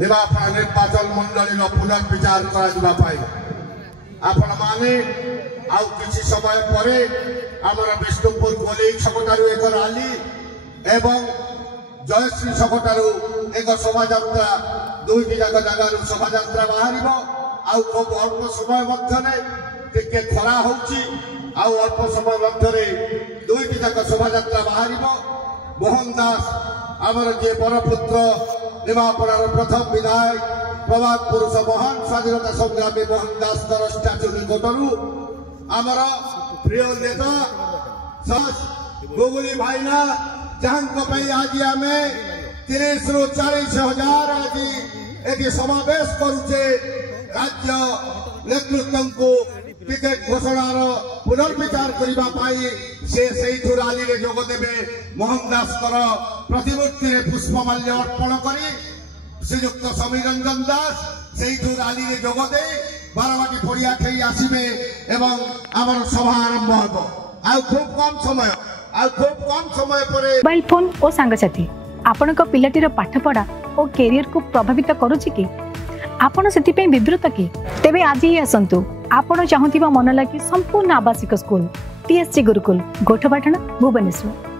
निमापड़ा निर्वाचन मंडली पुनर्विचार आपण माने आउ किसी समय पर आमर विष्णुपुर गोली छकटारू एक रैली एवं जयश्री छकटारू एक शोभा दुईटी जाक जगार शोभा बाहर आउ खूब अल्प समय मध्य खरा होउची आउ अल्प समय मध्य दुईटी जाक शोभा बाहर मोहन दास आमर जे बरपुत्र निमापड़ार प्रथम विधायक प्रभात पुरुष महान स्वाधीनता संग्रामी मोहन दास स्टाच्यू निकटरू आमर प्रिय नेता गुगुली भाईना जहां आज आम 30 ରୁ 40 हजार आज ये समावेश करुचे राज्य नेतृत्व को टिकेट घोषणार पुनर्विचार करने से रैली में जोगदेवे मोहन दास प्रतिमूर्ति में पुष्पमाल्य अर्पण कर श्रीयुक्त समीर रंजन दास से रैली में जोगदे बारवाटी पड़िया खेई आसवे एवं आमर सभा आरंभ हो खूब कम समय पर मोबाइल फोन और सांगसाथी आपण पिलाटीर पाठपढ़ा और कैरियर को प्रभावित करुच्ची कि आपण से विवृत कि तेबे आज ही आसतु आपण चाहूबा मन लगी संपूर्ण आवासिक स्कूल TSC गुरुकुल गोठपाटण भुवनेश्वर।